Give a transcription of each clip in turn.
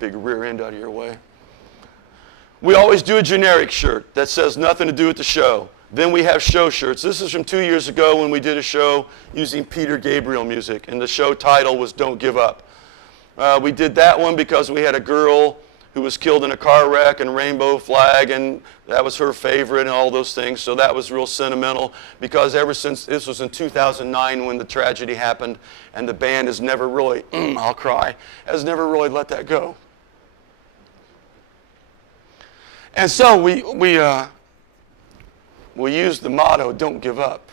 big rear end out of your way. We always do a generic shirt that says nothing to do with the show. Then we have show shirts. This is from 2 years ago when we did a show using Peter Gabriel music, and the show title was Don't Give Up. We did that one because we had a girl who was killed in a car wreck and rainbow flag, and that was her favorite and all those things. So that was real sentimental because ever since, this was in 2009 when the tragedy happened, and the band has never really, I'll cry, has never really let that go. And so we used the motto, don't give up.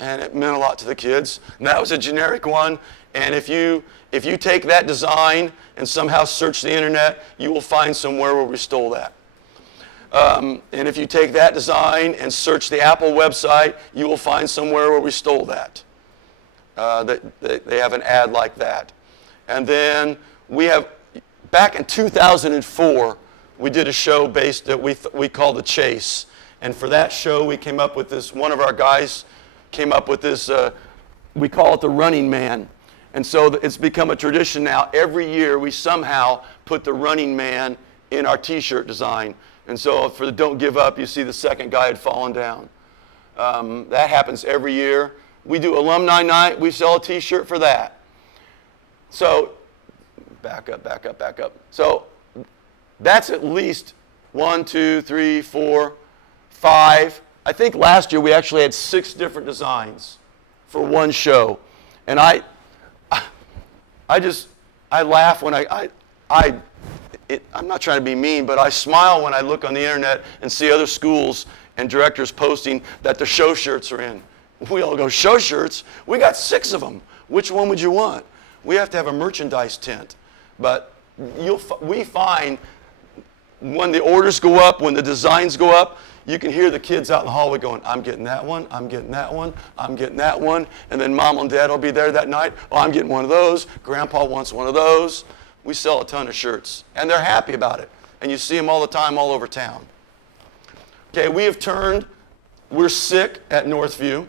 And it meant a lot to the kids. And that was a generic one. And if you take that design and somehow search the internet, you will find somewhere where we stole that. And if you take that design and search the Apple website, you will find somewhere where we stole that. They have an ad like that. And then we have, back in 2004, we did a show based that we called The Chase. And for that show, we came up with this, one of our guys came up with this, we call it the Running Man. And so it's become a tradition now. Every year, we somehow put the Running Man in our t-shirt design. And so for the Don't Give Up, you see the second guy had fallen down. That happens every year. We do Alumni Night. We sell a t-shirt for that. So back up. So that's at least 1, 2, 3, 4, 5. I think last year we actually had 6 different designs for one show. And I laugh when I'm not trying to be mean, but I smile when I look on the internet and see other schools and directors posting that the show shirts are in. We all go, show shirts? We got 6 of them. Which one would you want? We have to have a merchandise tent. But we find when the orders go up, when the designs go up, you can hear the kids out in the hallway going, I'm getting that one, I'm getting that one, I'm getting that one. And then mom and dad will be there that night. Oh, I'm getting one of those. Grandpa wants one of those. We sell a ton of shirts. And they're happy about it. And you see them all the time all over town. Okay, we're sick at Northview.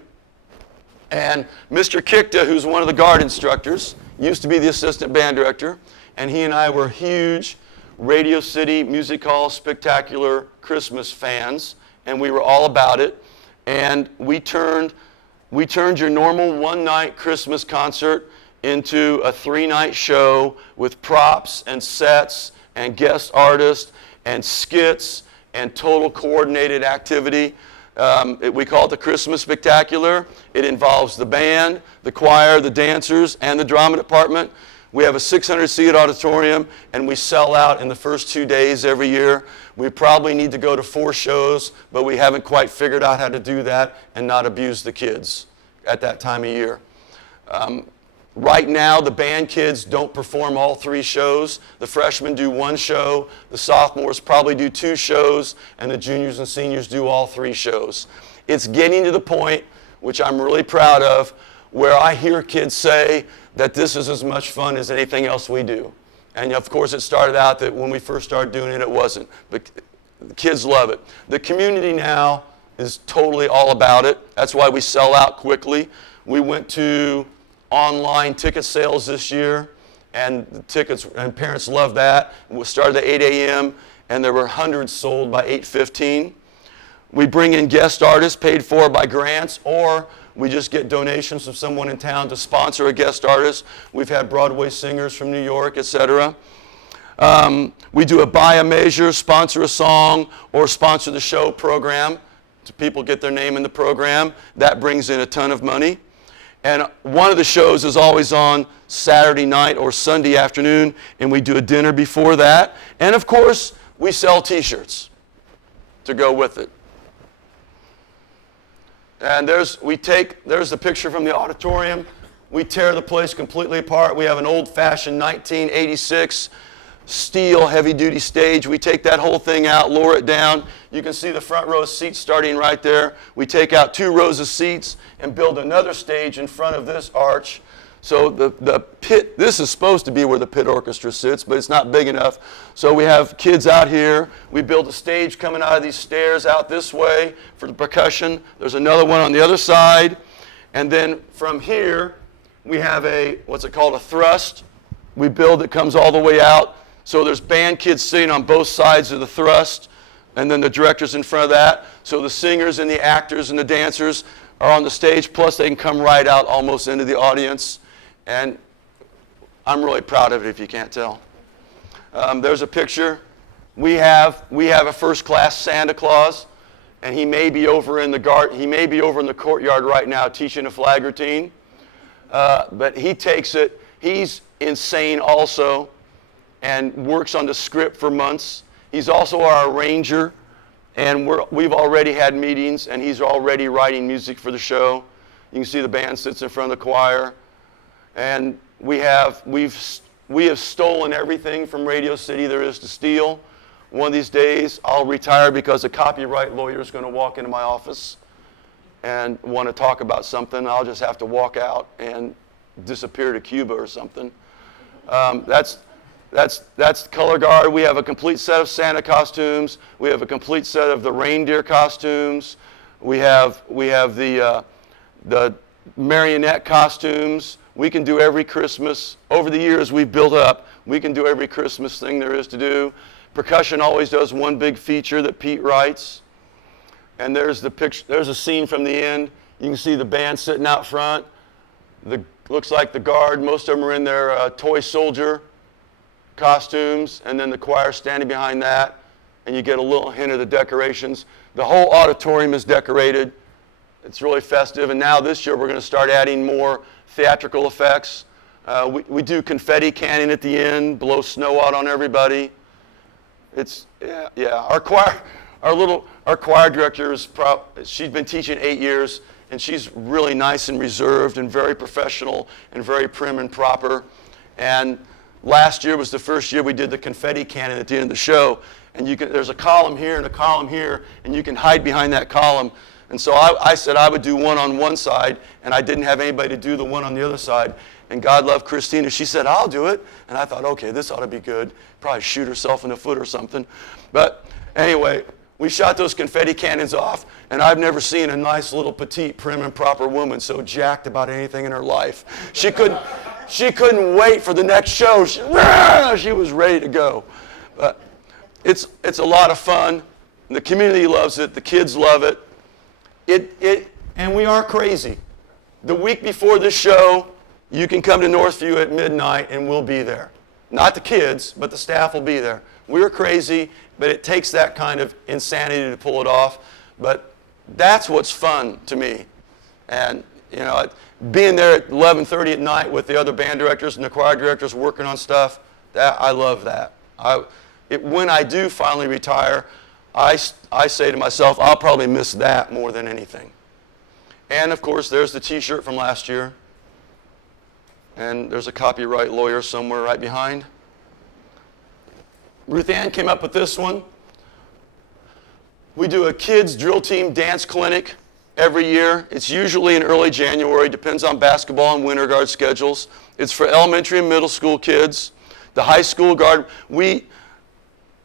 And Mr. Kikta, who's one of the guard instructors, used to be the assistant band director. And he and I were huge Radio City Music Hall Spectacular Christmas fans. And we were all about it. And we turned your normal one-night Christmas concert into a 3-night show with props and sets and guest artists and skits and total coordinated activity. We call it the Christmas Spectacular. It involves the band, the choir, the dancers, and the drama department. We have a 600-seat auditorium, and we sell out in the first 2 days every year. We probably need to go to 4 shows, but we haven't quite figured out how to do that and not abuse the kids at that time of year. Right now, the band kids don't perform all 3 shows. The freshmen do 1 show, the sophomores probably do 2 shows, and the juniors and seniors do all 3 shows. It's getting to the point, which I'm really proud of, where I hear kids say that this is as much fun as anything else we do. And of course, it started out that when we first started doing it, it wasn't. But the kids love it. The community now is totally all about it. That's why we sell out quickly. We went to online ticket sales this year, and the tickets, and parents love that. We started at 8 a.m., and there were hundreds sold by 8:15. We bring in guest artists paid for by grants, or we just get donations from someone in town to sponsor a guest artist. We've had Broadway singers from New York, etc. We do a buy a measure, sponsor a song, or sponsor the show program. So people get their name in the program. That brings in a ton of money. And one of the shows is always on Saturday night or Sunday afternoon, and we do a dinner before that. And of course, we sell t-shirts to go with it. And there's the picture from the auditorium. We tear the place completely apart. We have an old-fashioned 1986 steel heavy-duty stage. We take that whole thing out, lower it down. You can see the front row seats starting right there. We take out 2 rows of seats and build another stage in front of this arch. So the pit, this is supposed to be where the pit orchestra sits, but it's not big enough. So we have kids out here. We build a stage coming out of these stairs out this way for the percussion. There's another one on the other side. And then from here, we have what's it called, a thrust. We build it, comes all the way out. So there's band kids sitting on both sides of the thrust, and then the director's in front of that. So the singers and the actors and the dancers are on the stage, plus they can come right out almost into the audience. And I'm really proud of it, if you can't tell. There's a picture. We have a first-class Santa Claus, and he may be over in the courtyard right now teaching a flag routine. But he takes it. He's insane also, and works on the script for months. He's also our arranger, and we've already had meetings, and he's already writing music for the show. You can see the band sits in front of the choir, and we have stolen everything from Radio City there is to steal. One of these days, I'll retire because a copyright lawyer is going to walk into my office and want to talk about something. I'll just have to walk out and disappear to Cuba or something. That's Color Guard. We have a complete set of Santa costumes. We have a complete set of the reindeer costumes. We have the marionette costumes. We can do every Christmas. Over the years we've built up, we can do every Christmas thing there is to do. Percussion always does one big feature that Pete writes. And there's the picture. There's a scene from the end. You can see the band sitting out front. Looks like the guard. Most of them are in their toy soldier costumes, and then the choir standing behind that, and you get a little hint of the decorations. The whole auditorium is decorated. It's really festive, and now this year we're going to start adding more theatrical effects. We do confetti cannon at the end, blow snow out on everybody. Our choir director she's been teaching 8 years, and she's really nice and reserved and very professional and very prim and proper. And last year was the first year we did the confetti cannon at the end of the show, and there's a column here and a column here, and you can hide behind that column. And so I said I would do one on one side, and I didn't have anybody to do the one on the other side. And God love Christina, she said, I'll do it. And I thought, okay, this ought to be good. Probably shoot herself in the foot or something. But anyway, we shot those confetti cannons off, and I've never seen a nice little petite, prim and proper woman so jacked about anything in her life. She couldn't wait for the next show. She was ready to go. But it's a lot of fun. The community loves it. The kids love it. And we are crazy. The week before this show, you can come to Northview at midnight and we'll be there. Not the kids, but the staff will be there. We're crazy, but it takes that kind of insanity to pull it off. But that's what's fun to me. And, being there at 11:30 at night with the other band directors and the choir directors working on stuff, I love that. When I do finally retire, I say to myself, I'll probably miss that more than anything. And, of course, there's the T-shirt from last year. And there's a copyright lawyer somewhere right behind. Ruth Ann came up with this one. We do a kids drill team dance clinic every year. It's usually in early January, depends on basketball and winter guard schedules. It's for elementary and middle school kids. The high school guard, we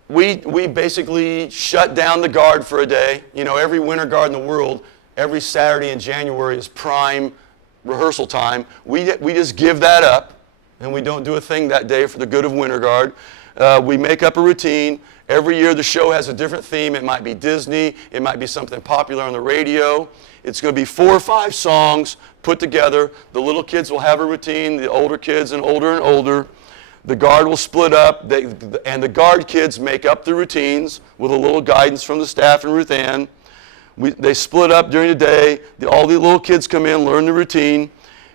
basically shut down the guard for a day. Every winter guard in the world, every Saturday in January is prime rehearsal time. We just give that up, and we don't do a thing that day for the good of winter guard. We make up a routine. Every year the show has a different theme. It might be Disney. It might be something popular on the radio. It's going to be 4 or 5 songs put together. The little kids will have a routine, the older kids and older. The guard will split up, and the guard kids make up the routines with a little guidance from the staff and Ruth Ann. They split up during the day. All the little kids come in, learn the routine.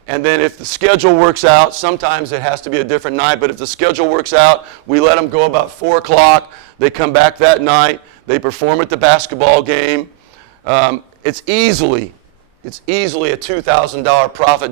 And then if the schedule works out, sometimes it has to be a different night, but if the schedule works out, we let them go about 4 o'clock. They come back that night. They perform at the basketball game. It's easily a $2,000 profit